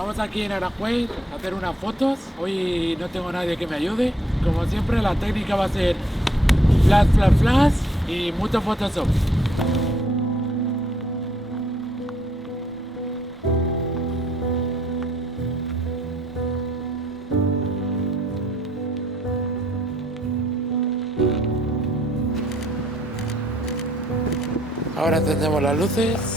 Estamos aquí en Aranjuez a hacer unas fotos. Hoy no tengo nadie que me ayude. Como siempre, la técnica va a ser flash, flash, flash y mucho Photoshop. Ahora encendemos las luces.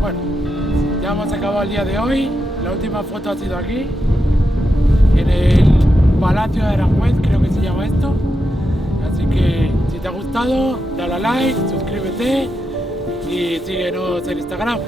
Bueno, ya hemos acabado el día de hoy. La última foto ha sido aquí, en el Palacio de Aranjuez, creo que se llama esto. Así que si te ha gustado, dale a like, suscríbete y síguenos en Instagram.